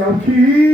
aqui.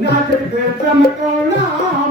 Not a petamakola.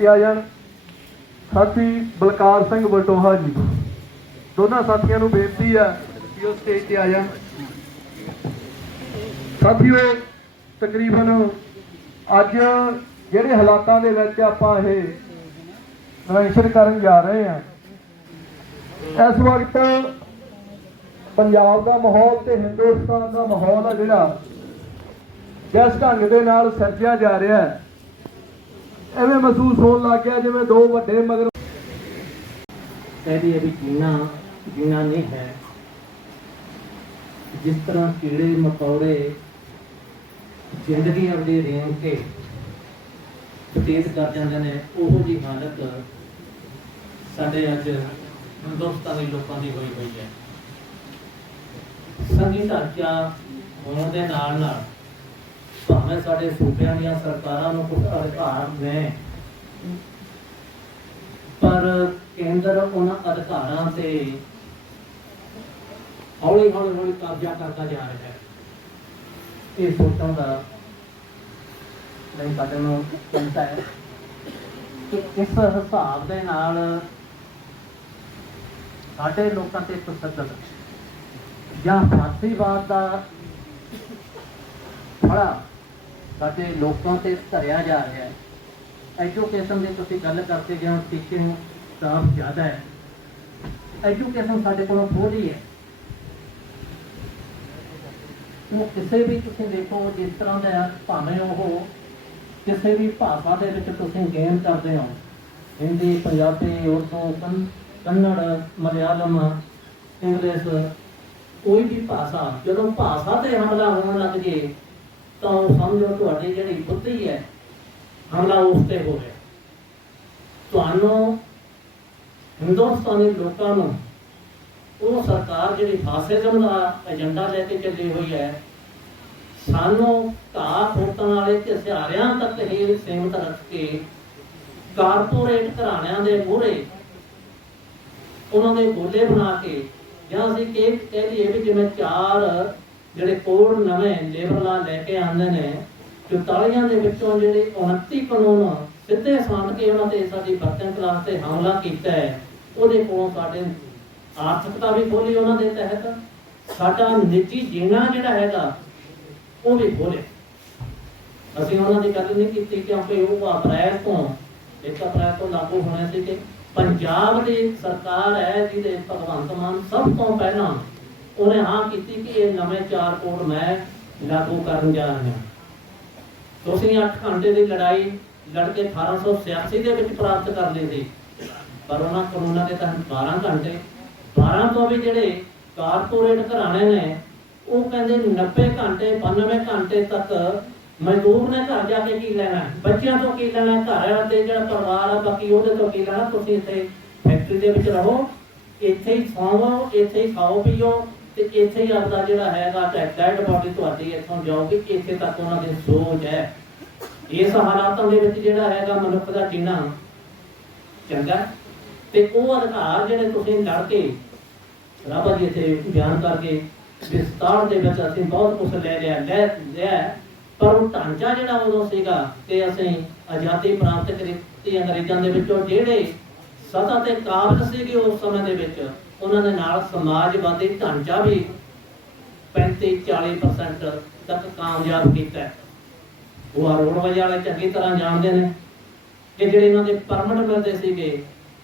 ਕੇ ਆ ਜਾਣ ਸਾਥੀ ਬਲਕਾਰ ਸਿੰਘ ਬਲਟੋਹਾ ਜੀ। ਦੋਨਾਂ ਸਾਥੀਆਂ ਨੂੰ ਬੇਨਤੀ ਹੈ ਕਿ ਉਹ ਸਟੇਜ ਤੇ ਆ ਜਾਣ। ਸਾਥੀਓ, ਤਕਰੀਬਨ ਅੱਜ ਜਿਹੜੇ ਹਾਲਾਤਾਂ ਦੇ ਵਿੱਚ ਆਪਾਂ ਇਹ ਰੈਂਸ਼ਨ ਕਰਨ ਜਾ ਰਹੇ ਹਾਂ, ਇਸ ਵਕਤ ਪੰਜਾਬ ਦਾ ਮਾਹੌਲ ਤੇ ਹਿੰਦੁਸਤਾਨ ਦਾ ਮਾਹੌਲ ਆ ਜਿਹੜਾ, ਜਿਸ ਢੰਗ ਦੇ ਨਾਲ ਸਿਰਜਿਆ ਜਾ ਰਿਹਾ ਹੈ। ਐਵੇਂ ਮਹਿਸੂਸ ਹੋਣ ਲੱਗ ਗਿਆ ਜਿਵੇਂ ਦੋ ਵੱਡੇ ਮਗਰ ਕਹਿੰਦੀ ਹੈ ਵੀ ਜੀਣਾ ਨਹੀਂ ਹੈ। ਜਿਸ ਤਰ੍ਹਾਂ ਕੀੜੇ, ਮਕੌੜੇ ਜ਼ਿੰਦਗੀ ਆਪਣੀ ਰੇਂਗ ਤੇ ਬਤੀਤ ਕਰ ਜਾਂਦੇ ਨੇ, ਉਹੋ ਜੀ ਹਾਲਤ ਸਾਡੇ ਅੱਜ ਹਿੰਦੁਸਤਾਨੀ ਲੋਕਾਂ ਦੀ ਹੋਈ ਹੋਈ ਹੈ। ਸੰਗੀਤ ਆਖਿਆ ਹੋਣ ਦੇ ਨਾਲ ਨਾਲ ਭਾਵੇਂ ਸਾਡੇ ਸੂਬਿਆਂ ਦੀਆਂ ਸਰਕਾਰਾਂ ਨੂੰ ਕੁਝ ਅਧਿਕਾਰ ਨੇ, ਪਰ ਕੇਂਦਰ ਉਹਨਾਂ ਅਧਿਕਾਰਾਂ ਤੇ ਹੌਲੀ ਹੌਲੀ ਹੌਲੀ ਕਬਜ਼ਾ ਕਰਦਾ ਜਾ ਰਿਹਾ ਹੈ। ਇਹ ਸੋਚਣ ਦਾ ਨਹੀਂ ਸਾਡੇ ਨੂੰ ਚਿੰਤਾ ਹੈ ਕਿ ਇਸ ਹਿਸਾਬ ਦੇ ਨਾਲ ਸਾਡੇ ਲੋਕਾਂ ਤੇ ਤਸੱਦਦ ਜਾਂ ਫਾਸੀਵਾਦ ਦਾ ਫੜਾ ਸਾਡੇ ਲੋਕਾਂ ਤੇ ਧਰਿਆ ਜਾ ਰਿਹਾ ਹੈ। ਐਜੂਕੇਸ਼ਨ ਦੀ ਤੁਸੀਂ ਗੱਲ ਕਰਦੇ ਜਿਵੇਂ ਟੀਚਿੰਗ ਸਟਾਫ ਜ਼ਿਆਦਾ ਹੈ। ਐਜੂਕੇਸ਼ਨ ਸਾਡੇ ਕੋਲੋਂ ਥੋੜੀ ਹੈ। ਉਹ ਕਿਸੇ ਵੀ ਤੁਸੀਂ ਦੇਖੋ, ਜਿਸ ਤਰ੍ਹਾਂ ਦਾ ਭਾਵੇਂ ਉਹ ਕਿਸੇ ਵੀ ਭਾਸ਼ਾ ਦੇ ਵਿੱਚ ਤੁਸੀਂ ਗੇਮ ਕਰਦੇ ਹੋ। ਹਿੰਦੀ, ਪੰਜਾਬੀ, ਉਰਦੂ ਕੰਨੜ, ਮਲਿਆਲਮ, ਇੰਗਲਿਸ਼, ਕੋਈ ਵੀ ਭਾਸ਼ਾ, ਜਦੋਂ ਭਾਸ਼ਾ ਤੇ ਹਮਲਾ ਹੋਣ ਲੱਗ ਜੇ ਤਾਂ ਉਹ ਸਮਝੋ ਤੁਹਾਡੀ ਜਿਹੜੀ ਬੁੱਧੀ ਹੈ, ਹਮਲਾ ਉਸ ਤੇ ਹੋ ਰਿਹਾ। ਤੁਹਾਨੂੰ ਹਿੰਦੁਸਤਾਨੀ ਲੋਕਾਂ ਨੂੰ ਉਹ ਸਰਕਾਰ ਜਿਹੜੀ ਫਾਸਿਜ਼ਮ ਦਾ ਏਜੰਡਾ ਲੈ ਕੇ ਚੱਲੀ ਹੋਈ ਹੈ, ਸਾਨੂੰ ਘਾਹ ਫੋਟਣ ਵਾਲੇ ਤੇ ਹਥਿਆਰਿਆਂ ਤੱਕ ਹੀ ਸੀਮਤ ਰੱਖ ਕੇ ਕਾਰਪੋਰੇਟ ਘਰਾਣਿਆਂ ਦੇ ਮੂਹਰੇ ਉਹਨਾਂ ਦੇ ਗੋਲੇ ਬਣਾ ਕੇ ਜਾਂ ਅਸੀਂ ਕਹਿ ਲਈਏ ਵੀ ਜਿਵੇਂ ਚਾਰ ਜਿਹੜੇ ਕੋਡ ਨਵੇਂ ਲੇਬਰ ਲਾ ਲੈ ਕੇ ਆਉਂਦੇ ਨੇ 44 ਦੇ ਵਿੱਚੋਂ ਜਿਹੜੇ 29 ਕਾਨੂੰਨ ਸਿੱਧੇ ਸਾਂਟ ਕੇ ਉਹਨਾਂ ਤੇ ਸਾਡੀ ਵਰਕਿੰਗ ਕਲਾਸ ਤੇ ਹਮਲਾ ਕੀਤਾ ਹੈ, ਉਹਦੇ ਕੋਲੋਂ ਸਾਡੇ ਆਰਥਿਕਤਾ ਵੀ ਖੋਲੀ ਉਹਨਾਂ ਦੇ ਤਹਿਤ, ਸਾਡਾ ਨਿੱਜੀ ਜੀਣਾ ਜਿਹੜਾ ਹੈਗਾ, ਉਹ ਵੀ ਖੋਲੇ ਅਸੀਂ ਉਹਨਾਂ ਦੀ ਗੱਲ ਨਹੀਂ ਕੀਤੀ ਕਿਉਂਕਿ ਉਹ ਅਪ੍ਰੈਲ ਤੋਂ, ਇੱਕ ਅਪ੍ਰੈਲ ਤੋਂ ਲਾਗੂ ਹੋਣੇ ਸੀ ਕਿ ਪੰਜਾਬ ਦੀ ਸਰਕਾਰ ਹੈ ਜਿਹਦੇ ਭਗਵੰਤ ਮਾਨ ਸਭ ਤੋਂ ਪਹਿਲਾਂ ਉਹਨੇ ਹਾਂ ਕੀਤੀ ਕਿ ਇਹ ਨਵੇਂ ਚਾਰ ਕੋਡ ਮੈਂ ਲਾਗੂ ਕਰਨ ਜਾ ਰਿਹਾ। ਤੁਸੀਂ 8 ਘੰਟੇ ਦੀ ਲੜਾਈ ਲੜ ਕੇ 1886 ਦੇ ਵਿੱਚ ਪ੍ਰਾਪਤ ਕਰ ਲਈ ਸੀ। ਪਰ ਉਹਨਾਂ ਕਾਨੂੰਨਾਂ ਦੇ ਤਹਿਤ 12 ਘੰਟੇ 12 ਤੋਂ ਵੀ ਜਿਹੜੇ ਕਾਰਪੋਰੇਟ ਘਰਾਣੇ ਨੇ, ਉਹ ਕਹਿੰਦੇ 90 ਘੰਟੇ 92 ਘੰਟੇ ਤੱਕ ਮਜ਼ਦੂਰ ਨੇ ਘਰ ਜਾ ਕੇ ਕੀ ਲੈਣਾ ਬੱਚਿਆਂ ਤੋਂ ਕੀ ਲੈਣਾ ਘਰ ਵਾਲਾ ਤੇ ਜਿਹੜਾ ਪਰਿਵਾਰ ਆ, ਬਾਕੀ ਉਹਦੇ ਤੋਂ ਕੀ ਲੈਣਾ? ਤੁਸੀਂ ਇੱਥੇ ਫੈਕਟਰੀ ਦੇ ਵਿੱਚ ਰਹੋ, ਇੱਥੇ ਹੀ ਸੌਵੋ ਇੱਥੇ ਹੀ ਖਾਓ, ਪੀਓ। ਤੇ ਇੱਥੇ ਹੀ ਆਪਦਾ ਜਿਹੜਾ ਹੈਗਾ ਡੈਡ ਬਾਡੀ ਤੁਹਾਡੀ ਇੱਥੋਂ ਜਾਓਗੇ ਇੱਥੇ ਤੱਕ ਉਹਨਾਂ ਦੀ ਸੋਚ ਹੈ। ਇਸ ਹਾਲਾਤਾਂ ਦੇ ਵਿੱਚ ਜਿਹੜਾ ਹੈਗਾ ਮਨੁੱਖ ਦਾ ਜੀਣਾ ਚੰਗਾ ਤੇ ਉਹ ਅਧਿਕਾਰ ਜਿਹੜੇ ਤੁਸੀਂ ਲੜ ਕੇ ਰੱਬ ਜੀ ਇੱਥੇ ਬਿਆਨ ਕਰਕੇ ਵਿਸਤਾਰ ਦੇ ਵਿੱਚ ਅਸੀਂ ਬਹੁਤ ਕੁਝ ਲੈ ਲਿਆ ਲੈ ਲਿਆ ਪਰ ਉਹ ਢਾਂਚਾ ਜਿਹੜਾ ਉਦੋਂ ਸੀਗਾ ਕਿ ਅਸੀਂ ਆਜ਼ਾਦੀ ਪ੍ਰਾਪਤ ਕੀਤੀ ਅੰਗਰੇਜ਼ਾਂ ਦੇ ਵਿੱਚੋਂ ਜਿਹੜੇ ਸਤਾ ਤੇ ਕਾਬਜ ਸੀਗੇ ਉਸ ਸਮੇਂ ਦੇ ਵਿੱਚ ਉਹਨਾਂ ਦੇ ਨਾਲ ਸਮਾਜਵਾਦੀ ਢਾਂਚਾ ਵੀ 35 40% ਤੱਕ ਕਾਮਯਾਬ ਕੀਤਾ ਹੈ। ਉਹ ਰੋਡਵੇਜ ਵਾਲੇ ਚੰਗੀ ਤਰ੍ਹਾਂ ਜਾਣਦੇ ਨੇ ਕਿ ਜਿਹੜੇ ਇਹਨਾਂ ਦੇ ਪਰਮਿਟ ਮਿਲਦੇ ਸੀਗੇ,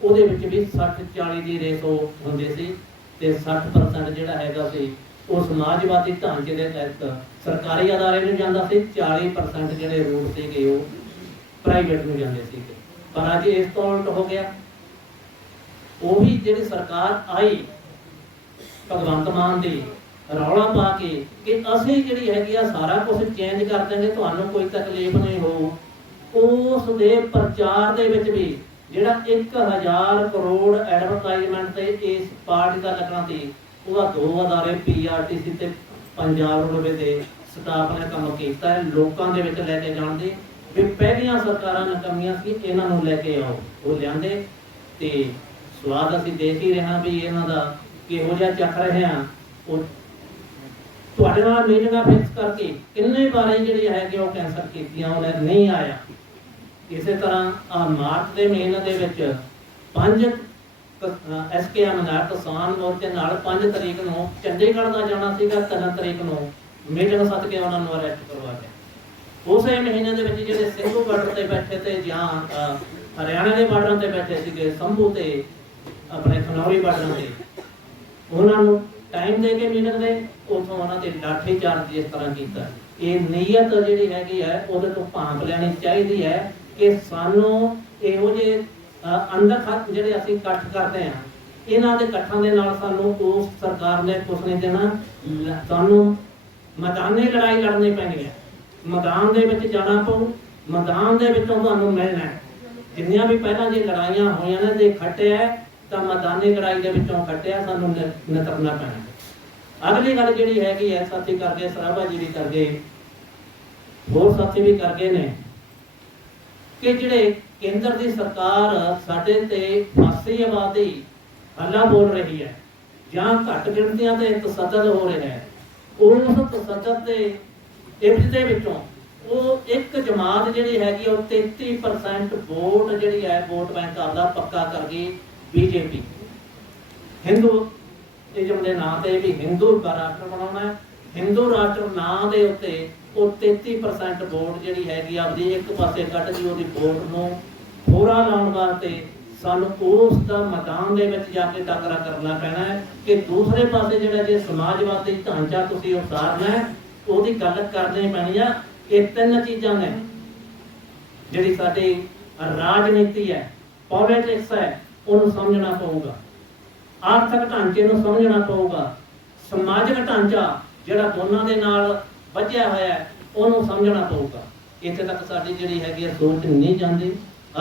ਉਹਦੇ ਵਿੱਚ ਵੀ 60 40 ਦੀ ਰੇਸ਼ੋ ਹੁੰਦੀ ਸੀ ਤੇ 60% ਜਿਹੜਾ ਹੈਗਾ ਸੀ, ਉਹ ਸਮਾਜਵਾਦੀ ਢਾਂਚੇ ਦੇ ਤਹਿਤ ਸਰਕਾਰੀ ਅਦਾਰੇ ਨੂੰ ਜਾਂਦਾ ਸੀ 40% ਜਿਹੜੇ ਰੂਟ ਸੀਗੇ ਉਹ ਪ੍ਰਾਈਵੇਟ ਨੂੰ ਜਾਂਦੇ ਸੀਗੇ ਪਰ ਅੱਜ ਇਸ ਤੋਂ ਉਲਟ ਹੋ ਗਿਆ ਉਹੀ ਜਿਹੜੀ ਸਰਕਾਰ ਆਈ, ਭਗਵੰਤ ਮਾਨ ਦੀ ਰੌਲਾ ਪਾ ਕੇ ਕਿ ਅਸੀਂ ਜਿਹੜੀ ਹੈਗੀ ਆ ਸਾਰਾ ਕੁਝ ਚੇਂਜ ਕਰ ਦਿਆਂਗੇ, ਤੁਹਾਨੂੰ ਕੋਈ ਤਕਲੀਫ ਨਹੀਂ ਹੋਊ। ਉਸ ਦੇ ਪ੍ਰਚਾਰ ਦੇ ਵਿੱਚ ਵੀ ਜਿਹੜਾ 1000 ਕਰੋੜ ਐਡਵਰਟਾਈਜ਼ਮੈਂਟ ਤੇ ਇਸ ਪਾਰਟੀ ਦਾ ਲੱਗਣਾ ਸੀ, ਉਹਦਾ ਦੋ ਅਦਾਰੇ ਪੀਆਰਟੀਸੀ ਤੇ ਪੰਜਾਬ ਰੋਡਵੇ ਦੇ ਸਟਾਫ ਨੇ ਕੰਮ ਕੀਤਾ ਹੈ, ਲੋਕਾਂ ਦੇ ਵਿੱਚ ਲੈ ਕੇ ਜਾਣ ਦੇ। ਵੀ ਪਹਿਲੀਆਂ ਸਰਕਾਰਾਂ ਨੇ ਕਮੀਆਂ ਸੀ, ਇਹਨਾਂ ਨੂੰ ਲੈ ਕੇ ਆਓ, ਉਹ ਲਿਆਂਦੇ। ਤੇ ਸਵਾਦ ਅਸੀਂ ਦੇਖ ਹੀ ਰਹੇ ਹਾਂ ਵੀ ਇਹਨਾਂ ਦਾ ਕਿਹੋ ਜਿਹਾ ਚੱਕ ਰਹੇ ਹਾਂ। ਉਹ ਤੁਹਾਡੇ ਨਾਲ ਮੀਟਿੰਗਾਂ ਫਿਕਸ ਕਰਕੇ ਕਿੰਨੇ ਵਾਰੀ ਜਿਹੜੀ ਹੈਗੀ ਉਹ ਕੈਂਸਲ ਕੀਤੀਆਂ ਉਹਨੇ ਨਹੀਂ ਆਇਆ। ਇਸੇ ਤਰ੍ਹਾਂ ਆ ਮਾਰਚ ਦੇ ਮਹੀਨੇ ਦੇ ਵਿੱਚ ਪੰਜ ਐਸਕੇਐਮ ਨਾਲ ਕਿਸਾਨ ਮੋਰਚੇ ਨਾਲ 5 ਤਰੀਕ ਨੂੰ ਚੰਡੀਗੜ੍ਹ ਦਾ ਜਾਣਾ ਸੀਗਾ 3 ਤਰੀਕ ਨੂੰ ਮੀਟਿੰਗ ਸੱਦ ਕੇ ਉਹਨਾਂ ਨੂੰ ਅਰੈਸਟ ਕਰਵਾ ਲਿਆ। ਉਸੇ ਮਹੀਨੇ ਦੇ ਵਿੱਚ ਜਿਹੜੇ ਸਿੰਘੂ ਬਾਰਡਰ ਤੇ ਬੈਠੇ ਤੇ ਜਾਂ ਅ, ਹਰਿਆਣਾ ਦੇ ਬਾਰਡਰ ਤੇ ਬੈਠੇ ਸੀਗੇ ਸੰਭੂ ਤੇ ਆਪਣੇ ਖਨੌਰੀ ਬਾਰਡਰਾਂ ਤੇ। ਉਹਨਾਂ ਨੂੰ ਟਾਈਮ ਦੇ ਕੇ ਮੀਟਿੰਗ ਦੇ, ਉਥੋਂ ਉਹਨਾਂ ਤੇ ਲਾਠੀ ਚਾਰਜ ਇਸ ਤਰ੍ਹਾਂ ਕੀਤਾ। ਇਹ ਨੀਅਤ ਜਿਹੜੀ ਹੈਗੀ ਹੈ, ਉਹਦੇ ਤੋਂ ਭਾਂਪ ਲੈਣੀ ਚਾਹੀਦੀ ਹੈ ਕਿ ਸਾਨੂੰ ਇਹੋ ਜਿਹੇ ਅੰਦਰ ਖਤ ਜਿਹੜੇ ਅਸੀਂ ਇਕੱਠ ਕਰਦੇ ਹਾਂ, ਇਹਨਾਂ ਦੇ ਇਕੱਠਾਂ ਦੇ ਨਾਲ ਸਾਨੂੰ ਉਸ ਸਰਕਾਰ ਨੇ ਕੁਛ ਨਹੀਂ ਦੇਣਾ। ਸਾਨੂੰ ਮੈਦਾਨੀ ਲੜਾਈ ਲੜਨੀ ਪੈਣੀ ਹੈ। ਮੈਦਾਨ ਦੇ ਵਿੱਚ ਜਾਣਾ ਪਊ, ਮੈਦਾਨ ਦੇ ਵਿੱਚੋਂ ਤੁਹਾਨੂੰ ਮਿਲਣਾ ਜਿੰਨੀਆਂ ਵੀ ਪਹਿਲਾਂ ਜੇ ਲੜਾਈਆਂ ਹੋਈਆਂ ਨੇ, ਜੇ ਖੱਟਿਆ ਤਾਂ ਮੈਦਾਨੀ ਲੜਾਈ ਦੇ ਵਿੱਚੋਂ ਖੱਟਿਆ ਸਾਨੂੰ ਨ- ਪੈਣਾ। ਅਗਲੀ ਗੱਲ ਜਿਹੜੀ ਹੈਗੀ ਹੈ, ਸਾਥੀ ਕਰਕੇ ਸਰਾਭਾ ਜੀ ਵੀ ਕਰਕੇ ਹੋਰ ਸਾਥੀ ਵੀ ਕਰਕੇ ਨੇ ਕਿ ਜਿਹੜੇ ਕੇਂਦਰ ਦੀ ਸਰਕਾਰ ਸਾਡੇ ਤੇ ਫਾਸੀ ਆਬਾਦੀ ਹੱਲਾ ਬੋਲ ਰਹੀ ਹੈ, ਜਾਂ ਘੱਟ ਗਿਣਤੀਆਂ ਤੇ ਤਸੱਦਦ ਹੋ ਰਿਹਾ ਹੈ, ਉਸ ਤਸੱਦਦ ਦੇ ਇਬਜ ਦੇ ਵਿੱਚੋਂ ਉਹ ਇੱਕ ਜਮਾਤ ਜਿਹੜੀ ਹੈਗੀ ਉਹ 33% ਵੋਟ ਜਿਹੜੀ ਹੈ, ਵੋਟ ਬੈਂਕ ਆਪਦਾ ਪੱਕਾ ਕਰ ਗਈ। ਬੀਜੇਪੀ। ਹਿੰਦੂ ਇਜ਼ਮ ਦੇ ਨਾਂ ਤੇ ਵੀ ਹਿੰਦੂ ਰਾਸ਼ਟਰ ਬਣਾਉਣਾ ਹੈ, ਹਿੰਦੂ ਰਾਸ਼ਟਰ ਨਾਂ ਦੇ ਉੱਤੇ ਉਹ 33% ਵੋਟ ਜਿਹੜੀ ਹੈਗੀ ਆਪਦੀ ਇੱਕ ਪਾਸੇ ਕੱਢ ਗਈ ਉਹਦੀ ਵੋਟ ਨੂੰ ਹੋਰਾ ਲਾਉਣ ਵਾਸਤੇ ਸਾਨੂੰ ਉਸ ਦਾ ਮੈਦਾਨ ਦੇ ਵਿੱਚ ਜਾ ਕੇ ਟੱਕਰਾ ਕਰਨਾ ਪੈਣਾ ਹੈ ਕਿ ਦੂਸਰੇ ਪਾਸੇ ਜਿਹੜਾ ਜੇ ਸਮਾਜਵਾਦੀ ਢਾਂਚਾ ਤੁਸੀਂ ਉਤਾਰਨਾ ਹੈ, ਉਹਦੀ ਗੱਲ ਕਰਨੀ ਪੈਣੀ ਆ। ਇਹ ਤਿੰਨ ਚੀਜ਼ਾਂ ਨੇ ਜਿਹੜੀ ਸਾਡੀ ਰਾਜਨੀਤੀ ਹੈ ਪੋਲਿਟਿਕਸ ਹੈ ਉਹਨੂੰ ਸਮਝਣਾ ਪਊਗਾ। ਆਰਥਿਕ ਢਾਂਚੇ ਨੂੰ ਸਮਝਣਾ ਪਊਗਾ। ਸਮਾਜਿਕ ਢਾਂਚਾ ਜਿਹੜਾ ਦੋਨਾਂ ਦੇ ਨਾਲ ਵੱਜਿਆ ਹੋਇਆ ਹੈ, ਉਹਨੂੰ ਸਮਝਣਾ ਪਊਗਾ। ਇੱਥੇ ਤੱਕ ਸਾਡੀ ਜਿਹੜੀ ਹੈਗੀ ਹੈ ਸੋਚ ਨਹੀਂ ਜਾਂਦੀ।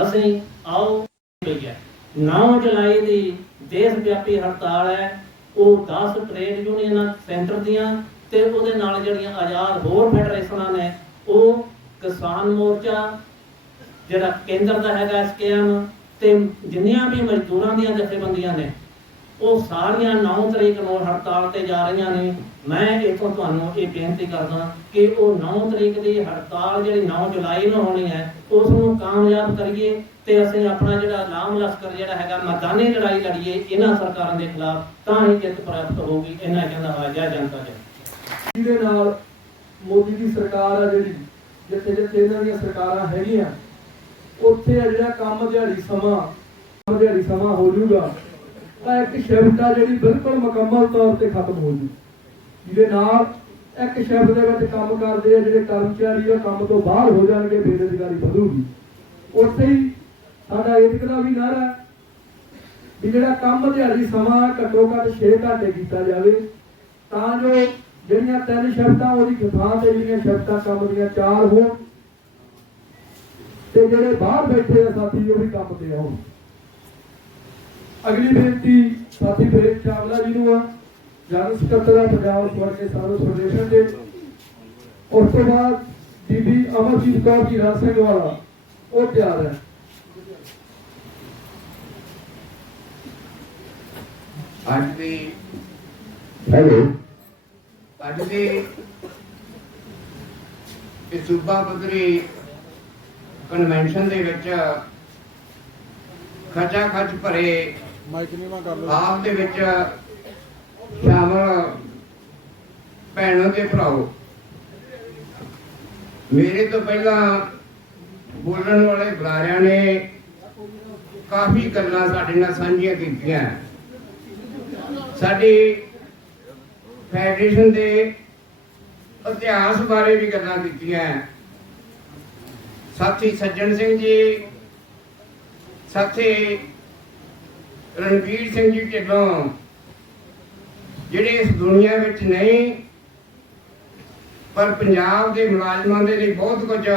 ਅਸੀਂ ਆਓ ਪਈ ਹੈ 9 ਜੁਲਾਈ ਦੀ ਦੇਸ਼ ਵਿਆਪੀ ਹੜਤਾਲ ਹੈ। ਉਹ 10 ਟ੍ਰੇਡ ਯੂਨੀਅਨਾਂ ਸੈਂਟਰ ਦੀਆਂ ਤੇ ਉਹਦੇ ਨਾਲ ਜਿਹੜੀਆਂ ਆਜ਼ਾਦ ਹੋਰ ਫੈਡਰੇਸ਼ਨਾਂ ਨੇ, ਉਹ ਕਿਸਾਨ ਮੋਰਚਾ ਜਿਹੜਾ ਕੇਂਦਰ ਦਾ ਹੈਗਾ ਐਸਕੇਐਮ ਤੇ ਜਿੰਨੀਆਂ ਵੀ ਮਜ਼ਦੂਰਾਂ ਦੀਆਂ ਜਥੇਬੰਦੀਆਂ ਨੇ, ਉਹ ਸਾਰੀਆਂ 9 ਤਰੀਕ ਨੂੰ ਹੜਤਾਲ ਤੇ ਜਾ ਰਹੀਆਂ ਨੇ। ਮੈਂ ਇਥੋਂ ਤੁਹਾਨੂੰ ਇਹ ਬੇਨਤੀ ਕਰਦਾ ਕਿ ਉਹ 9 ਤਰੀਕ ਦੀ ਹੜਤਾਲ ਜਿਹੜੀ 9 ਜੁਲਾਈ ਨੂੰ ਹੋਣੀ ਹੈ ਉਸ ਨੂੰ ਕਾਮਯਾਬ ਕਰੀਏ ਤੇ ਅਸੀਂ ਆਪਣਾ ਜਿਹੜਾ ਲਾਮ ਲਸ਼ਕਰ ਜਿਹੜਾ ਹੈਗਾ ਮੈਦਾਨੀ ਲੜਾਈ ਲੜੀਏ ਇਹਨਾਂ ਸਰਕਾਰਾਂ ਦੇ ਖਿਲਾਫ, ਤਾਂ ਹੀ ਜਿੱਤ ਪ੍ਰਾਪਤ ਹੋਊਗੀ, ਇਹਨਾਂ ਕਹਿੰਦਾ ਹੋਇਆ ਜੈ ਜਨਤਾ ਜੈ ਜਿਹਦੇ ਨਾਲ ਮੋਦੀ ਦੀ ਸਰਕਾਰ ਆ ਜਿਹੜੀ ਜਿੱਥੇ ਜਿੱਥੇ ਇਹਨਾਂ ਦੀਆਂ ਸਰਕਾਰਾਂ ਹੈਗੀਆਂ ਉੱਥੇ ਆ ਜਿਹੜਾ ਕੰਮ ਦਿਹਾੜੀ ਸਮਾਂ, ਕੰਮ ਦਿਹਾੜੀ ਸਮਾਂ ਹੋ ਜਾਊਗਾ, ਤਾਂ ਇੱਕ ਸ਼ਿਫਟ ਆ ਜਿਹੜੀ ਬਿਲਕੁਲ ਮੁਕੰਮਲ ਤੌਰ ਤੇ ਖਤਮ ਹੋ ਜੂ। ਜਿਹਦੇ ਨਾਲ ਇੱਕ ਸ਼ਿਫਟ ਦੇ ਵਿੱਚ ਕੰਮ ਕਰਦੇ ਆ ਜਿਹੜੇ ਕਰਮਚਾਰੀ ਉਹ ਕੰਮ ਤੋਂ ਬਾਹਰ ਹੋ ਜਾਣਗੇ, ਬੇਰੁਜ਼ਗਾਰੀ ਵਧੂਗੀ। ਉੱਥੇ ਹੀ ਸਾਡਾ ਏਕਤਾ ਦਾ ਵੀ ਨਾਰਾ ਹੈ ਵੀ ਜਿਹੜਾ ਕੰਮ ਦਿਹਾੜੀ ਸਮਾਂ ਘੱਟੋ ਘੱਟ 6 ਘੰਟੇ ਕੀਤਾ ਜਾਵੇ, ਤਾਂ ਜੋ ਜਿਹੜੀਆਂ ਤਿੰਨ ਸ਼ਰਤਾਂ ਉਹਦੀ ਥਾਂ ਤੇ ਜਿਹੜੀਆਂ ਸ਼ਰਤਾਂ ਕੰਮ ਦੀਆਂ ਚਾਰ ਹੋਣ ਤੇ ਜਿਹੜੇ ਬਾਹਰ ਬੈਠੇ ਆ ਸਾਥੀ ਉਹ ਵੀ ਕੰਮ ਤੇ ਆਉਣ। ਅਗਲੀ ਬੇਨਤੀ ਸਾਥੀ ਫੇਰ ਚਾਵਲਾ ਜੀ ਨੂੰ ਆ। ਜਨਰਲ ਸਕੱਤਰ ਆ ਪੰਜਾਬ ਸਵਰਗੇ ਸਰਵਿਸ ਫੈਡਰੇਸ਼ਨ ਦੇ। ਉਸ ਤੋਂ ਬਾਅਦ ਬੀਬੀ ਅਮਰਜੀਤ ਕੌਰ ਜੀ ਰਾਜ ਸਿੰਘ ਵਾਲਾ ਉਹ ਤਿਆਰ ਹੈ। ਅੱਜ ਦੀ ਹੈਲੋ। ਅੱਜ ਦੀ ਇਸ ਸੂਬਾ ਪੱਧਰੀ ਕਨਵੈਨਸ਼ਨ ਦੇ ਵਿੱਚ ਖਚਾ ਖਚ ਭਰੇ ਆਪ ਦੇ ਵਿੱਚ ਸ਼ਾਮਲ ਭੈਣਾਂ ਤੇ ਭਰਾਓ। ਮੇਰੇ ਤੋਂ ਪਹਿਲਾਂ ਬੋਲਣ ਵਾਲੇ ਬੁਲਾਰਿਆਂ ਨੇ ਕਾਫੀ ਗੱਲਾਂ ਸਾਡੇ ਨਾਲ ਸਾਂਝੀਆਂ ਕੀਤੀਆਂ। ਸਾਡੀ ਫੈਡਰੇਸ਼ਨ ਦੇ ਇਤਿਹਾਸ ਬਾਰੇ ਵੀ ਗੱਲਾਂ ਕੀਤੀਆਂ। ਸਾਥੀ ਸੱਜਣ ਸਿੰਘ ਜੀ, ਸਾਥੀ ਰਣਵੀਰ ਸਿੰਘ ਜੀ ਢਿੱਲੋਂ, ਜਿਹੜੇ ਇਸ ਦੁਨੀਆ ਵਿੱਚ ਨਹੀਂ, ਪਰ ਪੰਜਾਬ ਦੇ ਮੁਲਾਜ਼ਮਾਂ ਦੇ ਲਈ ਬਹੁਤ ਕੁਝ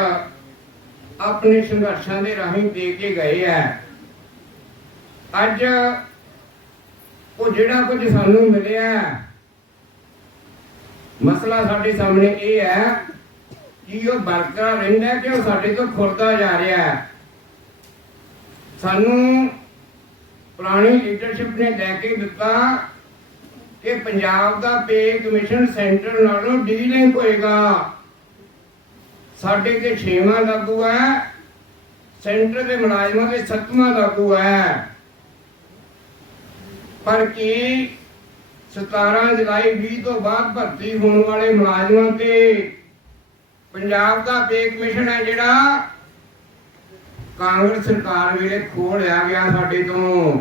ਆਪਣੇ ਸੰਘਰਸ਼ਾਂ ਦੇ ਰਾਹੀਂ ਦੇ ਕੇ ਗਏ ਆ। ਅੱਜ ਉਹ ਜਿਹੜਾ ਕੁਝ ਸਾਨੂੰ ਮਿਲਿਆ, ਮਸਲਾ ਸਾਡੇ ਸਾਹਮਣੇ ਇਹ ਹੈ ਕੀ ਉਹ ਬਰਕਰਾਰ ਰਹਿੰਦਾ ਕਿ ਉਹ ਸਾਡੇ ਤੋਂ ਖੁਰਦਾ ਜਾ ਰਿਹਾ ਹੈ? ਸਾਨੂੰ ਪੁਰਾਣੀ ਲੀਡਰਸ਼ਿਪ ਨੇ ਲੈ ਕੇ ਦਿੱਤਾ ਕਿ ਪੰਜਾਬ ਦਾ ਪੇ ਕਮਿਸ਼ਨ ਸੈਂਟਰ ਨਾਲੋਂ ਡੀਲਿੰਗ ਹੋਏਗਾ। ਸਾਡੇ ਤੇ 6ਵਾਂ ਲਾਗੂ ਹੈ। ਸੈਂਟਰ ਦੇ ਮੁਲਾਜ਼ਮਾਂ ਦੇ 7ਵਾਂ ਲਾਗੂ ਹੈ। ਪਰ ਕੀ 17 ਜੁਲਾਈ 20 ਤੋਂ ਬਾਅਦ ਭਰਤੀ ਹੋਣ ਵਾਲੇ ਮੁਲਾਜ਼ਮਾਂ ਤੇ ਪੰਜਾਬ ਦਾ ਪੇ ਕਮਿਸ਼ਨ ਹੈ ਜਿਹੜਾ ਕਾਂਗਰਸ ਸਰਕਾਰ ਵੇਲੇ ਖੋਹ ਲਿਆ ਗਿਆ ਸਾਡੇ ਤੋਂ।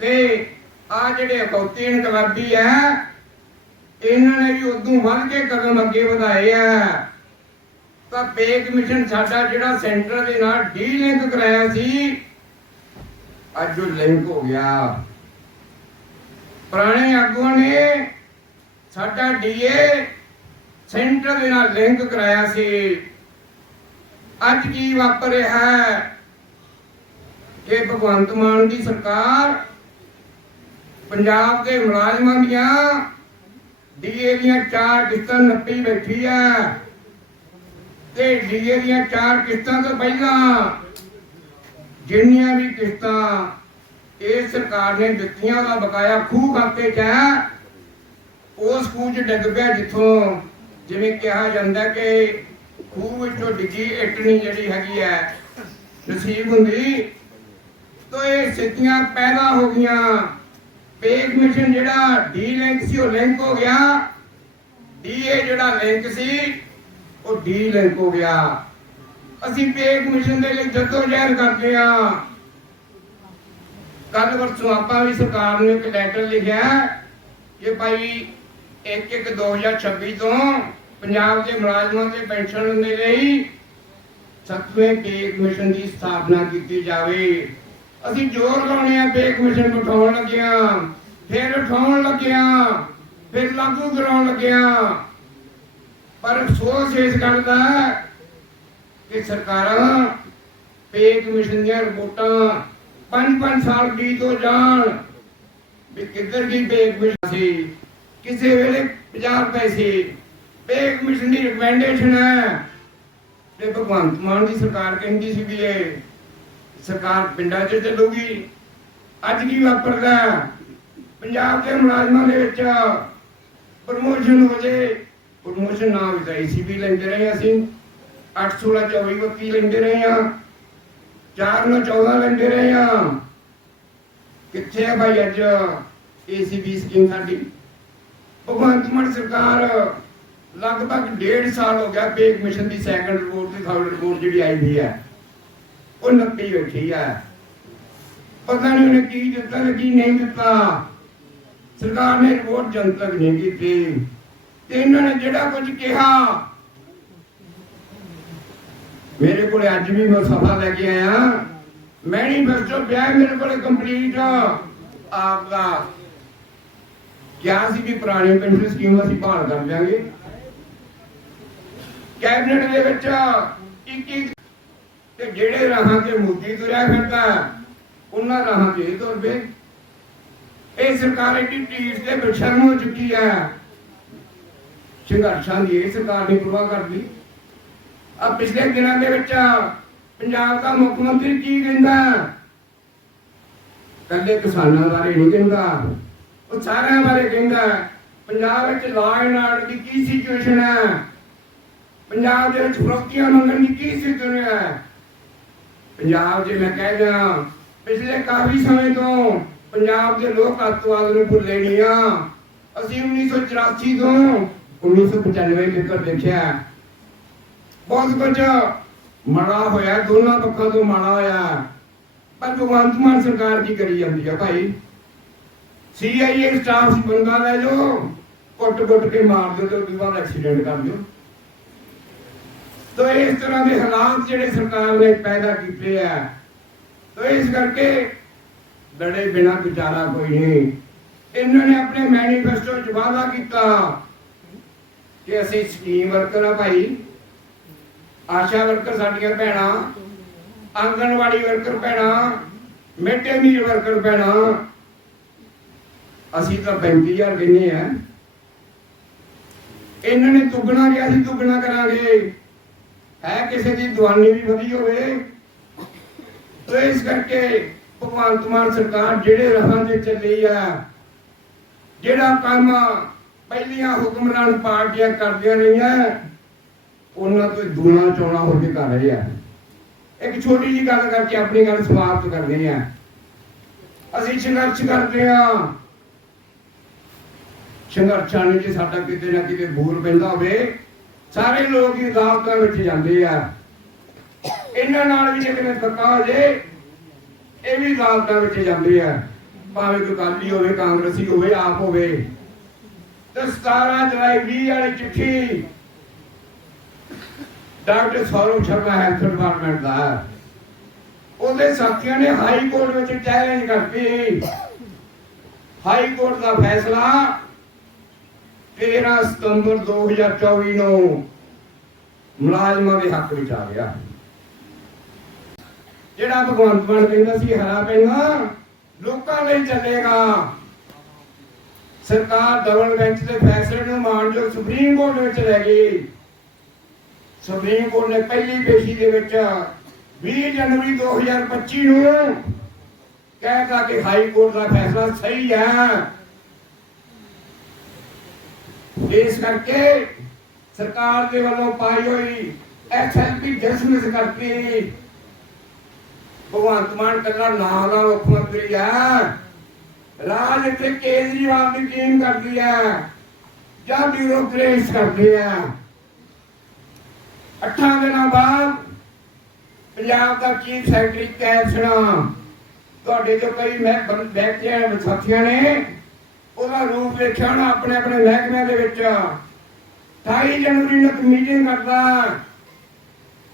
ਤੇ ਆ ਜਿਹੜੇ ਅਕੌਤੀ ਇਨਕਲਾਬੀ ਹੈ, ਇਹਨਾਂ ਨੇ ਵੀ ਉਦੋਂ ਵੱਧ ਕੇ ਕਦਮ ਅੱਗੇ ਵਧਾਏ ਆ। ਤਾਂ ਪੇ ਕਮਿਸ਼ਨ ਸਾਡਾ ਜਿਹੜਾ ਸੈਂਟਰ ਦੇ ਨਾਲ ਡੀ ਲਿੰਕ ਕਰਾਇਆ ਸੀ, ਅੱਜ ਉਹ ਲਿੰਕ ਹੋ ਗਿਆ। ਪੁਰਾਣੇ ਆਗੂਆਂ ਨੇ ਸਾਡਾ ਡੀਏ ਸੈਂਟਰ ਦੇ ਨਾਲ ਲਿੰਕ ਕਰਾਇਆ ਸੀ। ਅੱਜ ਕੀ ਵਾਪਰ ਰਿਹਾ ਹੈ? ਕਿ ਭਗਵੰਤ ਮਾਨ ਦੀ ਸਰਕਾਰ, ਪੰਜਾਬ ਦੇ ਮੁਲਾਜ਼ਮਾਂ ਦੀਆਂ ਡੀਏ ਦੀਆਂ ਚਾਰ ਕਿਸ਼ਤਾਂ ਨੱਪੀ ਬੈਠੀ ਹੈ। ਤੇ ਡੀਏ ਦੀਆਂ ਚਾਰ ਕਿਸ਼ਤਾਂ ਤੋਂ ਪਹਿਲਾਂ ਜਿੰਨੀਆਂ ਵੀ ਕਿਸ਼ਤਾਂ ਇਹ ਸਰਕਾਰ ਨੇ ਦਿੱਤੀਆਂ ਦਾ ਬਕਾਇਆ ਖੂਹ ਖਾਤੇ 'ਚ ਹੈ ਉਸ ਖੂਹ 'ਚ ਡਿੱਗ ਪਿਆ ਜਿੱਥੋਂ ਜਿਵੇਂ ਕਿਹਾ ਜਾਂਦਾ ਕਿ ਖੂਹ ਵਿੱਚੋਂ ਡਿੱਗੀ ਇੱਟ ਜਿਹੜੀ ਹੈਗੀ ਹੈ, ਨਸੀਬ ਹੁੰਦੀ। ਤੋ ਇਹ ਸਿੱਧੀਆਂ ਪੈਦਾ ਹੋ ਗਈਆਂ। ਪੇਗ ਮਿਸ਼ਨ ਜਿਹੜਾ ਡੀ ਲਿੰਕ ਸੀ, ਉਹ ਲਿੰਕ ਹੋ ਗਿਆ। ਡੀਏ ਜਿਹੜਾ ਲਿੰਕ ਸੀ, ਉਹ ਡੀ ਲਿੰਕ ਹੋ ਗਿਆ। ਅਸੀਂ ਪੇਗ ਮਿਸ਼ਨ ਦੇ ਲਈ ਜਦੋਜਹਿਦ ਕਰਦੇ ਆ ਕੱਲ ਵਰਸੋਂ ਆਪਾਂ ਵੀ ਸਰਕਾਰ ਨੂੰ ਇੱਕ ਲੈਟਰ ਲਿਖਿਆ ਕਿ ਭਾਈ 1 1 2026 ਤੋਂ ਪੰਜਾਬ ਦੇ ਮੁਲਾਜ਼ਮਾਂ ਤੇ ਪੈਨਸ਼ਨ ਦੇ ਲਈ ਸੱਤਵੇਂ ਪੇ ਕਮਿਸ਼ਨ ਦੀ ਸਥਾਪਨਾ ਕੀਤੀ ਜਾਵੇ। ਅਸੀਂ ਜ਼ੋਰ ਲਾਉਣੇ ਆ ਪੇ ਕਮਿਸ਼ਨ ਨੂੰ ਉਠਾਉਣ ਲੱਗਿਆ, ਫਿਰ ਉਠਾਉਣ ਲੱਗਿਆ, ਫਿਰ ਲਾਗੂ ਕਰਾਉਣ ਲੱਗਿਆ। ਪਰ ਅਫਸੋਸ ਇਸ ਗੱਲ ਦਾ ਕਿ ਸਰਕਾਰਾਂ ਪੇ ਕਮਿਸ਼ਨ ਦੀਆਂ ਰਿਪੋਰਟਾਂ ਪੰਜ ਪੰਜ ਸਾਲ ਬੀਤ ਹੋ ਜਾਣ ਵੀ ਕਿੱਧਰ ਦੀ ਪੇ ਕਮਿਸ਼ਨ ਸੀ। ਕਿਸੇ ਵੇਲੇ 50 ਪੈਸੇ ਪੇ ਕਮਿਸ਼ਨ ਦੀ ਰਿਕਮੈਂਡੇਸ਼ਨ ਹੈ। ਤੇ ਭਗਵੰਤ ਮਾਨ ਦੀ ਸਰਕਾਰ ਕਹਿੰਦੀ ਸੀ ਵੀ ਇਹ, ਸਰਕਾਰ ਪਿੰਡਾਂ 'ਚ ਚੱਲੂਗੀ। ਅੱਜ ਕੀ ਵਾਪਰਦਾ ਪੰਜਾਬ ਦੇ ਮੁਲਾਜ਼ਮਾਂ ਦੇ ਵਿੱਚ ਪ੍ਰਮੋਸ਼ਨ ਹੋ ਜੇ। ਪ੍ਰਮੋਸ਼ਨ ਨਾ ਹੋਵੇ ਤਾਂ ਏਸੀਬੀ ਲੈਂਦੇ ਰਹੇ ਅਸੀਂ। 816 24 ਵਕੀਲ ਲੈਂਦੇ ਰਹੇ ਆ 4 ਨੂੰ 14 ਲੈਂਦੇ ਰਹੇ ਆ ਕਿੱਥੇ ਆ ਭਾਈ ਅੱਜ ਏਸੀਬੀ ਸਕੀਮ ਸਾਡੀ? ਭਗਵੰਤ ਮਾਨ ਸਰਕਾਰ ਲਗਭਗ ਡੇਢ ਸਾਲ ਹੋ ਗਿਆ ਪੇ ਕਮਿਸ਼ਨ ਦੀ ਸੈਕੰਡ ਰਿਪੋਰਟ ਤੇ ਥਰਡ ਰਿਪੋਰਟ ਜਿਹੜੀ ਆਈ ਹੋਈ ਹੈ, ਉਹ ਨੱਪੀ ਬੈਠੀ ਹੈ। ਪਤਾ ਨਹੀਂ ਉਹਨੇ ਕੀ ਦਿੱਤਾ ਤੇ ਕੀ ਨਹੀਂ ਦਿੱਤਾ। ਸਰਕਾਰ ਨੇ ਰਿਪੋਰਟ ਜਨਤਕ ਨਹੀਂ ਕੀਤੀ। ਤੇ ਇਹਨਾਂ ਨੇ ਜਿਹੜਾ ਕੁਝ ਕਿਹਾ, ਮੇਰੇ ਕੋਲ ਅੱਜ ਵੀ ਮੈਂ ਸਫਾ ਲੈ ਕੇ ਆਇਆ। ਮੈਨੀਫੈਸਟੋ ਪਿਆ ਮੇਰੇ ਕੋਲ ਕੰਪਲੀਟ ਆਪ ਦਾ। ਕਿਹਾ ਸੀ ਵੀ ਪੁਰਾਣੀ ਪੈਨਸ਼ਨ ਸਕੀਮ ਅਸੀਂ ਬਹਾਲ ਕਰ ਦਿਆਂਗੇ ਕੈਬਨਿਟ ਦੇ ਵਿੱਚ ਇੱਕ ਇੱਕ ਤੇ ਜਿਹੜੇ ਰਾਹਾਂ ਤੇ ਮੋਦੀ ਤੁਰਿਆ ਫਿਰਦਾ ਉਹਨਾਂ ਰਾਹਾਂ ਤੇ ਇਹ ਤੁਰ ਪਏ। ਇਹ ਸਰਕਾਰ ਏਡੀ ਢੀਠ ਤੇ ਬੇਸ਼ਰਮ ਹੋ ਚੁੱਕੀ ਹੈ। ਸੰਘਰਸ਼ਾਂ ਦੀ ਇਹ ਸਰਕਾਰ ਨਹੀਂ ਪਰਵਾਹ ਕਰਦੀ ਆ ਪਿਛਲੇ ਦਿਨਾਂ ਦੇ ਵਿੱਚ ਪੰਜਾਬ ਦਾ ਮੁੱਖ ਮੰਤਰੀ ਕੀ ਕਹਿੰਦਾ ਕੱਲੇ ਕਿਸਾਨਾਂ ਬਾਰੇ ਨਹੀਂ ਕਹਿੰਦਾ ਉਹ ਸਾਰਿਆਂ ਬਾਰੇ ਕਹਿੰਦਾ ਪੰਜਾਬ ਵਿੱਚ ਲਾਅ ਐਂਡ ਆਰਡਰ ਦੀ ਕੀ ਸਿਚੁਏਸ਼ਨ ਹੈ? ਪੰਜਾਬ ਦੇ ਵਿੱਚ ਫਰੋਕੀਆਂ ਮੰਗਣ ਦੀ ਕੀ ਸਿਚੁਏਸ਼ਨ ਹੈ? ਪੰਜਾਬ ਜੇ ਮੈਂ ਕਹਿ ਦਿਆਂ, ਪਿਛਲੇ ਕਾਫੀ ਸਮੇਂ ਤੋਂ ਪੰਜਾਬ ਦੇ ਲੋਕ ਅੱਤਵਾਦ ਨੂੰ ਭੁੱਲੇ ਨਹੀਂ ਆ। ਅਸੀਂ 1984 ਤੋਂ 1995 ਤੱਕ ਦੇਖਿਆ ਬਹੁਤ ਕੁਝ ਮਾੜਾ ਹੋਇਆ, ਦੋਨਾਂ ਪੱਖਾਂ ਤੋਂ ਮਾੜਾ ਹੋਇਆ। ਪਰ ਭਗਵੰਤ ਮਾਨ ਸਰਕਾਰ ਕੀ ਕਰੀ ਜਾਂਦੀ ਆ ਭਾਈ? ਸੀਆਈਏ ਸਟਾਫ ਸੀ ਬੰਦਾ ਲੈ ਜੋ ਕੁੱਟ-ਕੁੱਟ ਕੇ ਮਾਰ ਦਿਓ ਤੇ ਉਹਦੇ ਬਾਅਦ ਐਕਸੀਡੈਂਟ ਕਰ ਦਿਓ। ਤੋ ਇਸ ਤਰ੍ਹਾਂ ਦੇ ਹਾਲਾਤ ਜਿਹੜੇ ਸਰਕਾਰ ਨੇ ਪੈਦਾ ਕੀਤੇ ਆ। ਤੋ ਇਸ ਕਰਕੇ ਲੜੇ ਬਿਨਾ ਗੁਜ਼ਾਰਾ ਕੋਈ ਨਹੀਂ। ਇਹਨਾਂ ਨੇ ਆਪਣੇ ਮੈਨੀਫੈਸਟੋ 'ਚ ਵਾਅਦਾ ਕੀਤਾ ਕਿ ਅਸੀਂ ਸਕੀਮ ਵਰਕਰ ਆ ਭਾਈ। ਆਸ਼ਾ ਵਰਕਰ ਸਾਡੀਆਂ ਭੈਣਾਂ, ਆਂਗਣਵਾੜੀ ਵਰਕਰ ਭੈਣਾਂ ਮਿੱਡੇ ਮੀਲ ਵਰਕਰ ਭੈਣਾਂ। ਅਸੀਂ ਤਾਂ 35000 ਕਹਿੰਦੇ ਆ। ਇਹਨਾਂ ਨੇ ਦੁੱਗਣਾ ਕਿਹਾ ਸੀ, ਦੁੱਗਣਾ ਕਰਾਂਗੇ। ਹੈ ਕਿਸੇ ਦੀ ਦਵਾਨੀ ਵੀ ਵਧੀ ਹੋਵੇ। ਤੋ ਇਸ ਕਰਕੇ ਭਗਵੰਤ ਮਾਨ ਸਰਕਾਰ ਜਿਹੜੇ ਰਾਹਾਂ ਤੇ ਚੱਲੀ ਆ, ਜਿਹੜਾ ਕੰਮ ਪਹਿਲੀਆਂ ਹੁਕਮਰਾਨ ਪਾਰਟੀਆਂ ਕਰਦੀਆਂ ਰਹੀਆਂ, ਉਹਨਾਂ ਤੋਂ ਦੂਣਾ ਚੋਣਾ ਹੋ ਕੇ ਕਰ ਰਹੇ ਆ। ਇੱਕ ਛੋਟੀ ਜੀ ਗੱਲ ਕਰਕੇ ਆਪਣੀ ਗੱਲ ਸਮਾਪਤ ਕਰਦੇ ਆ। ਅਸੀਂ ਸੰਘਰਸ਼ ਕਰਦੇ ਆ। ਸੰਘਰਸ਼ਾਂ ਵਿੱਚ ਸਾਡਾ ਕਿਤੇ ਨਾ ਕਿਤੇ ਬੂਰ ਪੈਂਦਾ ਹੋਵੇ। ਸਾਰੇ ਲੋਕ ਹੀ ਅਦਾਲਤਾਂ ਵਿੱਚ ਜਾਂਦੇ ਆ। ਇਹਨਾਂ ਨਾਲ ਵੀ ਜੇ ਕਿਤੇ ਹੋ ਜੇ, ਇਹ ਵੀ ਅਦਾਲਤਾਂ ਵਿੱਚ ਜਾਂਦੇ ਆ। ਭਾਵੇਂ ਕੋਈ ਕਾਲੀ ਹੋਵੇ, ਕਾਂਗਰਸੀ ਹੋਵੇ, ਆਪ ਹੋਵੇ। ਤੇ 17 ਜੁਲਾਈ 20 ਵਾਲੀ ਚਿੱਠੀ doctor Saurav Sharma health department ਦਾ। ਉਹਦੇ ਸਾਥੀਆਂ ਨੇ ਹਾਈ ਕੋਰਟ ਵਿੱਚ ਚੈਲੰਜ ਕਰਤੀ। ਹਾਈ ਕੋਰਟ ਦਾ ਫੈਸਲਾ 13 ਸਤੰਬਰ 2024 ਨੂੰ ਮੁਲਾਜ਼ਮਾਂ ਦੇ ਹੱਕ ਵਿੱਚ ਆ ਗਿਆ। ਜਿਹੜਾ ਭਗਵੰਤ ਮਾਨ ਕਹਿੰਦਾ ਸੀ, ਹਰਾ ਪੈਣਾ, ਲੋਕਾਂ ਲਈ ਚੱਲੇਗਾ। ਸਰਕਾਰ ਡਬਲ ਬੈਂਚ ਦੇ ਫੈਸਲੇ ਨੂੰ ਮਾਨਯੋਗ ਸੁਪਰੀਮ ਕੋਰਟ ਵਿੱਚ ਲੈ ਗਈ। ਸੁਪਰੀਮ ਕੋਰਟ ਨੇ ਪਹਿਲੀ ਪੇਸ਼ੀ ਦੇ ਵਿੱਚ 20 ਜਨਵਰੀ 2025 ਨੂੰ ਕਹਿਤਾ ਕਿ ਹਾਈ ਕੋਰਟ ਦਾ ਫੈਸਲਾ ਸਹੀ ਹੈ। ਇਸ ਕਰਕੇ ਸਰਕਾਰ ਦੇ ਵੱਲੋਂ ਪਾਈ ਹੋਈ ਐਸਐਲਪੀ ਡਿਸਮਿਸ ਕਰਕੇ ਭਗਵੰਤ ਮਾਨ ਕੱਲਾ ਨਾਮ ਦਾ ਮੁੱਖ ਮੰਤਰੀ ਆ ਰਾਜ ਇੱਥੇ ਕੇਜਰੀਵਾਲ ਦੀ ਟੀਮ ਕਰਦੀ ਆ ਜਾਂ ਬਿਊਰੋਕਰੇਟਸ ਕਰਦੇ ਆ ਅੱਠਾਂ ਦਿਨਾਂ ਬਾਅਦ ਪੰਜਾਬ ਦਾ ਚੀਫ ਸੈਕਟਰੀ ਕੈਪਸਨਾ ਤੁਹਾਡੇ ਜੋ ਕਈ ਮੈਂ ਬੈਠੇ ਸਾਥੀਆਂ ਨੇ ਉਹਦਾ ਰੂਪ ਦੇਖਿਆ ਨਾ ਆਪਣੇ ਆਪਣੇ ਮਹਿਕਮਿਆਂ ਦੇ ਵਿੱਚ। 28 ਜਨਵਰੀ ਨੂੰ ਇੱਕ ਮੀਟਿੰਗ ਕਰਦਾ।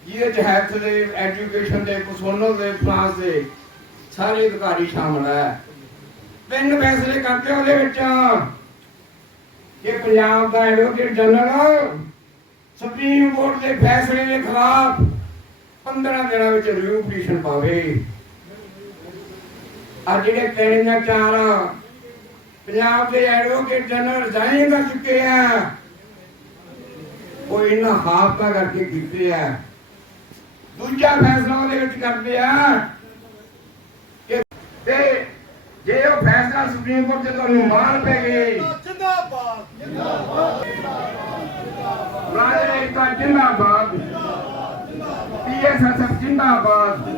ਜਿਹਦੇ ਚ ਹੈਲਥ ਦੇ ਐਜੂਕੇਸ਼ਨ ਦੇ ਕਸੋਨੋ ਦੇ ਫਲਾਸ ਦੇ ਸਾਰੇ ਅਧਿਕਾਰੀ ਸ਼ਾਮਲ ਹੈ। ਤਿੰਨ ਫੈਸਲੇ ਕਰਦੇ ਉਹਦੇ ਵਿੱਚ। ਇਹ ਪੰਜਾਬ ਦਾ ਐਡਵੋਕੇਟ ਜਨਰਲ ਸੁਪਰੀਮ ਕੋਰਟ ਦੇ ਫੈਸਲੇ ਦੇ ਖਿਲਾਫ 15 ਦਿਨਾਂ ਵਿੱਚ ਰਿਵਿਊ ਪਟੀਸ਼ਨ ਪਾਵੇ। ਆ ਜਿਹੜੇ ਤਿੰਨ ਜਾਂ ਚਾਰ ਪੰਜਾਬ ਦੇ ਐਡਵੋਕੇਟ ਜਨਰਲ ਰਿਜ਼ਾਈਨ ਕਰ ਚੁੱਕੇ ਆ। ਉਹ ਇਹਨਾਂ ਹਾਫਤਾ ਕਰਕੇ ਕੀਤੇ ਆ। ਦੂਜਾ ਫੈਸਲਾ ਉਹਦੇ ਵਿੱਚ ਕਰਦੇ ਆ ਕਿ ਤੇ ਜੇ ਉਹ ਫੈਸਲਾ ਸੁਪਰੀਮ ਕੋਰਟ ਦੇ ਤੁਹਾਨੂੰ ਮਾਰ ਪੈ ਗਏ ਜਿੰਦਾਬਾਦ ਜਿੰਦਾਬਾਦ ਰਾਜੇ ਦਾ ਜਿੰਦਾਬਾਦ। ਪੀਐਸਐਸ ਜਿੰਦਾਬਾਦ